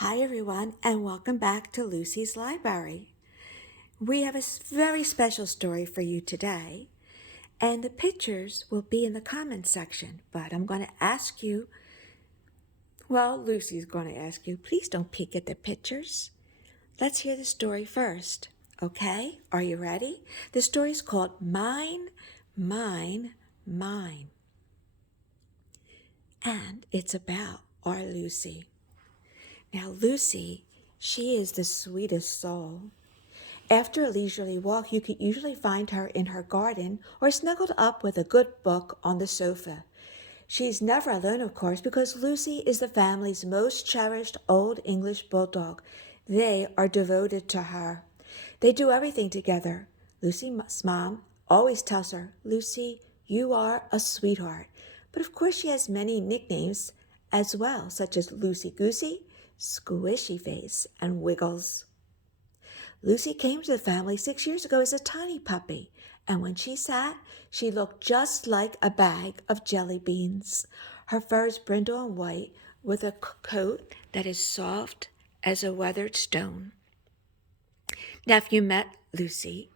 Hi, everyone, and welcome back to Lucy's Library. We have a very special story for you today, and the pictures will be in the comments section. But I'm going to ask you, Lucy's going to ask you, please don't peek at the pictures. Let's hear the story first, okay? Are you ready? The story is called Mine, Mine, Mine, and it's about our Lucy. Now, Lucy, she is the sweetest soul. After a leisurely walk, you could usually find her in her garden or snuggled up with a good book on the sofa. She's never alone, of course, because Lucy is the family's most cherished Old English bulldog. They are devoted to her. They do everything together. Lucy's mom always tells her, Lucy, you are a sweetheart. But of course, she has many nicknames as well, such as Lucy Goosey, Squishy Face, and Wiggles. Lucy came to the family 6 years ago as a tiny puppy, and when she sat, she looked just like a bag of jelly beans. Her fur is brindle and white, with a coat that is soft as a weathered stone. Now, if you met Lucy,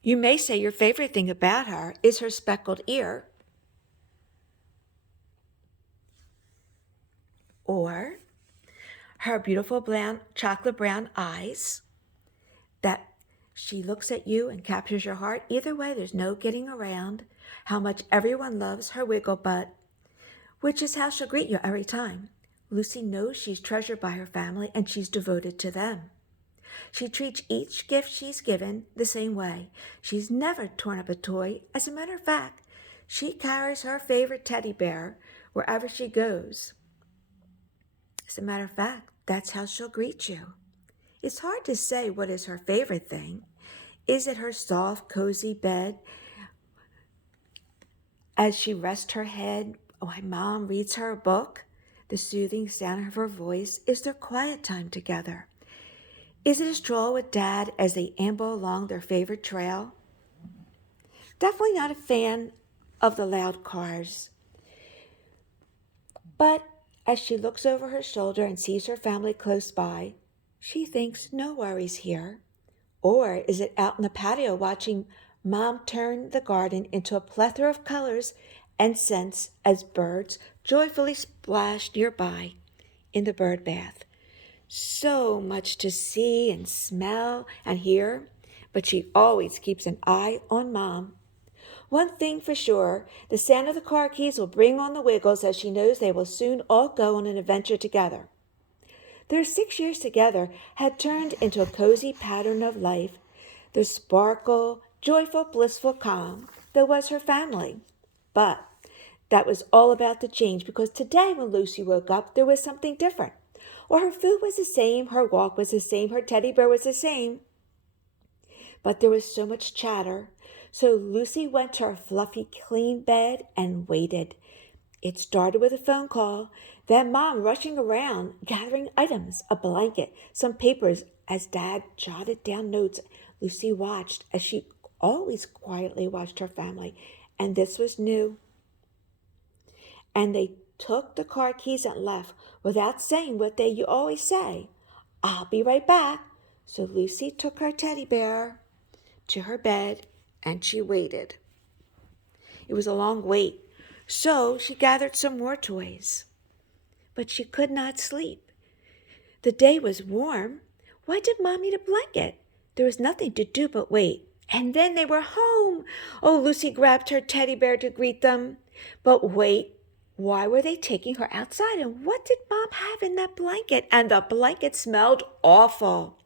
you may say your favorite thing about her is her speckled ear, or her beautiful chocolate brown eyes, that she looks at you and captures your heart. Either way, there's no getting around how much everyone loves her wiggle butt, which is how she'll greet you every time. Lucy knows she's treasured by her family and she's devoted to them. She treats each gift she's given the same way. She's never torn up a toy. As a matter of fact, she carries her favorite teddy bear wherever she goes. As a matter of fact, that's how she'll greet you. It's hard to say what is her favorite thing. Is it her soft, cozy bed as she rests her head while Mom reads her a book? The soothing sound of her voice is their quiet time together. Is it a stroll with Dad as they amble along their favorite trail? Definitely not a fan of the loud cars. But as she looks over her shoulder and sees her family close by, she thinks no worries here. Or is it out in the patio watching Mom turn the garden into a plethora of colors and scents as birds joyfully splash nearby in the bird bath? So much to see and smell and hear, but she always keeps an eye on Mom. One thing for sure, the sound of the car keys will bring on the Wiggles as she knows they will soon all go on an adventure together. Their 6 years together had turned into a cozy pattern of life, the sparkle, joyful, blissful calm that was her family. But that was all about to change because today when Lucy woke up, there was something different. Or her food was the same, her walk was the same, her teddy bear was the same. But there was so much chatter, so Lucy went to her fluffy, clean bed and waited. It started with a phone call, then Mom rushing around, gathering items, a blanket, some papers. As Dad jotted down notes, Lucy watched as she always quietly watched her family, and this was new. And they took the car keys and left without saying what they always say, I'll be right back. So Lucy took her teddy bear to her bed and she waited. It was a long wait, so she gathered some more toys. But she could not sleep. The day was warm. Why did Mom need a blanket? There was nothing to do but wait. And then they were home. Oh, Lucy grabbed her teddy bear to greet them. But wait, why were they taking her outside? And what did Mom have in that blanket? And the blanket smelled awful.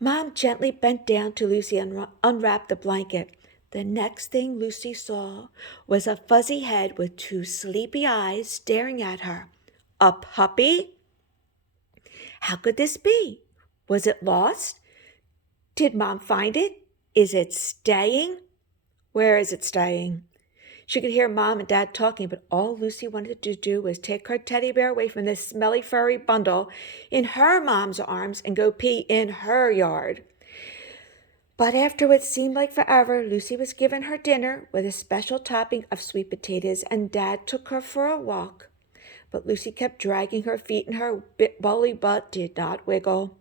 Mom gently bent down to Lucy and unwrapped the blanket. The next thing Lucy saw was a fuzzy head with two sleepy eyes staring at her. A puppy? How could this be? Was it lost? Did Mom find it? Is it staying? Where is it staying? She could hear Mom and Dad talking, but all Lucy wanted to do was take her teddy bear away from this smelly furry bundle in her mom's arms and go pee in her yard. But after what seemed like forever, Lucy was given her dinner with a special topping of sweet potatoes, and Dad took her for a walk. but Lucy kept dragging her feet and her bully butt did not wiggle.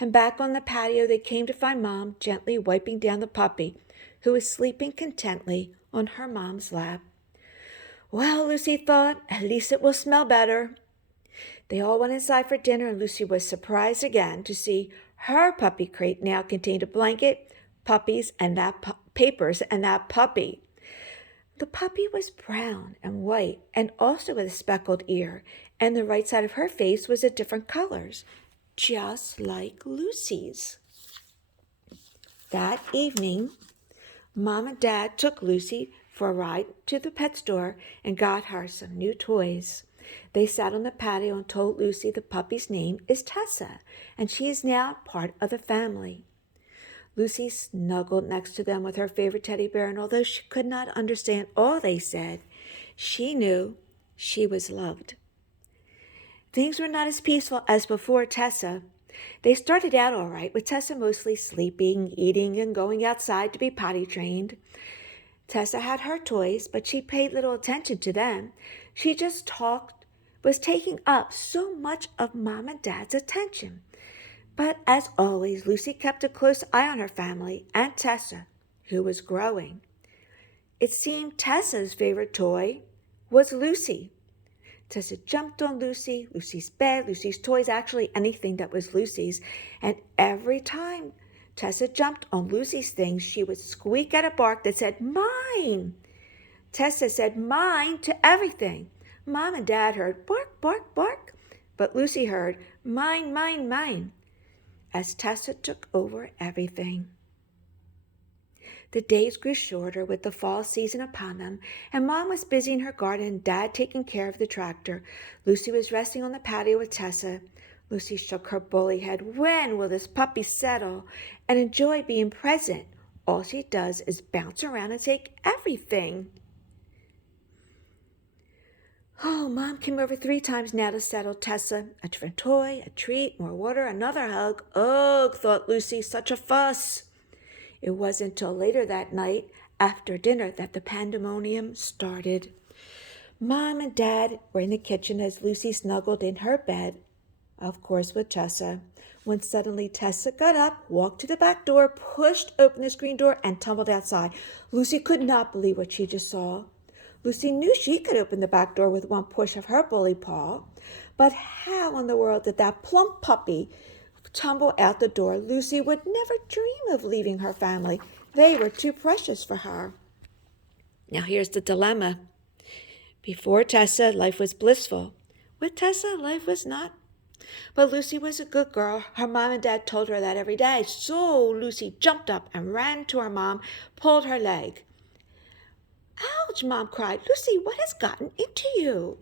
And back on the patio they came to find Mom gently wiping down the puppy, who was sleeping contentedly on her mom's lap. Well, Lucy thought, at least it will smell better. They all went inside for dinner, and Lucy was surprised again to see her puppy crate now contained a blanket, papers, and that puppy. The puppy was brown and white and also with a speckled ear, and the right side of her face was a different colors, just like Lucy's. That evening, Mom and Dad took Lucy for a ride to the pet store and got her some new toys. They sat on the patio and told Lucy the puppy's name is Tessa, and she is now part of the family. Lucy snuggled next to them with her favorite teddy bear, and although she could not understand all they said, she knew she was loved. Things were not as peaceful as before Tessa. They started out all right, with Tessa mostly sleeping, eating, and going outside to be potty trained. Tessa had her toys, but she paid little attention to them. She just was taking up so much of Mom and Dad's attention. But as always, Lucy kept a close eye on her family and Tessa, who was growing. It seemed Tessa's favorite toy was Lucy. Tessa jumped on Lucy's bed, Lucy's toys, actually anything that was Lucy's, and every time Tessa jumped on Lucy's things, she would squeak at a bark that said, "Mine!" Tessa said "mine" to everything. Mom and Dad heard bark, bark, bark, but Lucy heard "mine, mine, mine," as Tessa took over everything. The days grew shorter with the fall season upon them, and Mom was busy in her garden and Dad taking care of the tractor. Lucy was resting on the patio with Tessa. Lucy shook her bully head. When will this puppy settle and enjoy being present? All she does is bounce around and take everything. Oh, Mom came over 3 times now to settle Tessa. A different toy, a treat, more water, another hug. Ugh, thought Lucy, such a fuss. It wasn't until later that night, after dinner, that the pandemonium started. Mom and Dad were in the kitchen as Lucy snuggled in her bed, of course with Tessa, when suddenly Tessa got up, walked to the back door, pushed open the screen door, and tumbled outside. Lucy could not believe what she just saw. Lucy knew she could open the back door with one push of her bully paw, but how in the world did that plump puppy tumble out the door? Lucy would never dream of leaving her family. They were too precious for her. Now here's the dilemma. Before Tessa, life was blissful. With Tessa, life was not. But Lucy was a good girl. Her mom and dad told her that every day. So Lucy jumped up and ran to her mom, pulled her leg. Ouch, Mom cried. Lucy, what has gotten into you?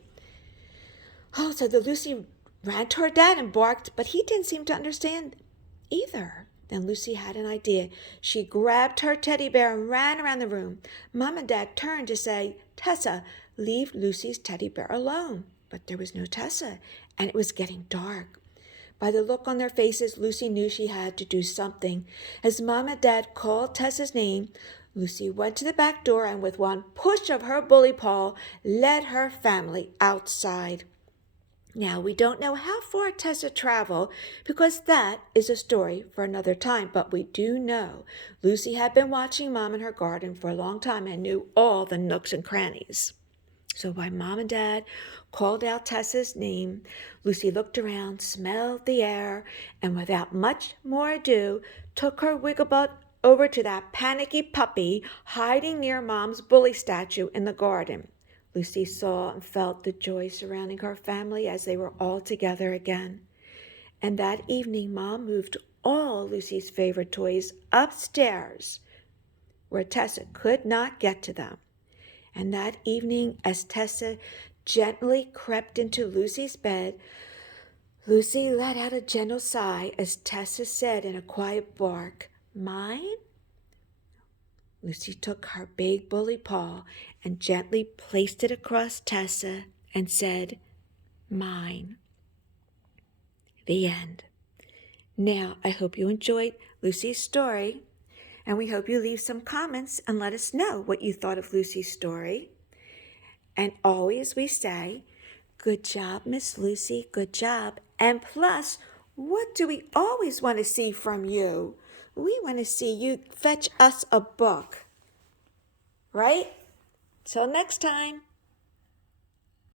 Oh, so the Lucy ran to her dad and barked, but he didn't seem to understand either. Then Lucy had an idea. She grabbed her teddy bear and ran around the room. Mom and Dad turned to say, Tessa, leave Lucy's teddy bear alone. But there was no Tessa, and it was getting dark. By the look on their faces, Lucy knew she had to do something. As Mom and Dad called Tessa's name, Lucy went to the back door and with one push of her bully paw, led her family outside. Now, we don't know how far Tessa traveled because that is a story for another time, but we do know Lucy had been watching Mom in her garden for a long time and knew all the nooks and crannies. So when Mom and Dad called out Tessa's name, Lucy looked around, smelled the air, and without much more ado, took her Wigglebutt over to that panicky puppy hiding near Mom's bully statue in the garden. Lucy saw and felt the joy surrounding her family as they were all together again. And that evening, Mom moved all Lucy's favorite toys upstairs, where Tessa could not get to them. And that evening, as Tessa gently crept into Lucy's bed, Lucy let out a gentle sigh as Tessa said in a quiet bark, Mine? Lucy took her big bully paw and gently placed it across Tessa and said, Mine. The end. Now, I hope you enjoyed Lucy's story, and we hope you leave some comments and let us know what you thought of Lucy's story. And always we say, Good job, Miss Lucy. Good job. And plus, what do we always want to see from you? We want to see you fetch us a book, right? Till next time.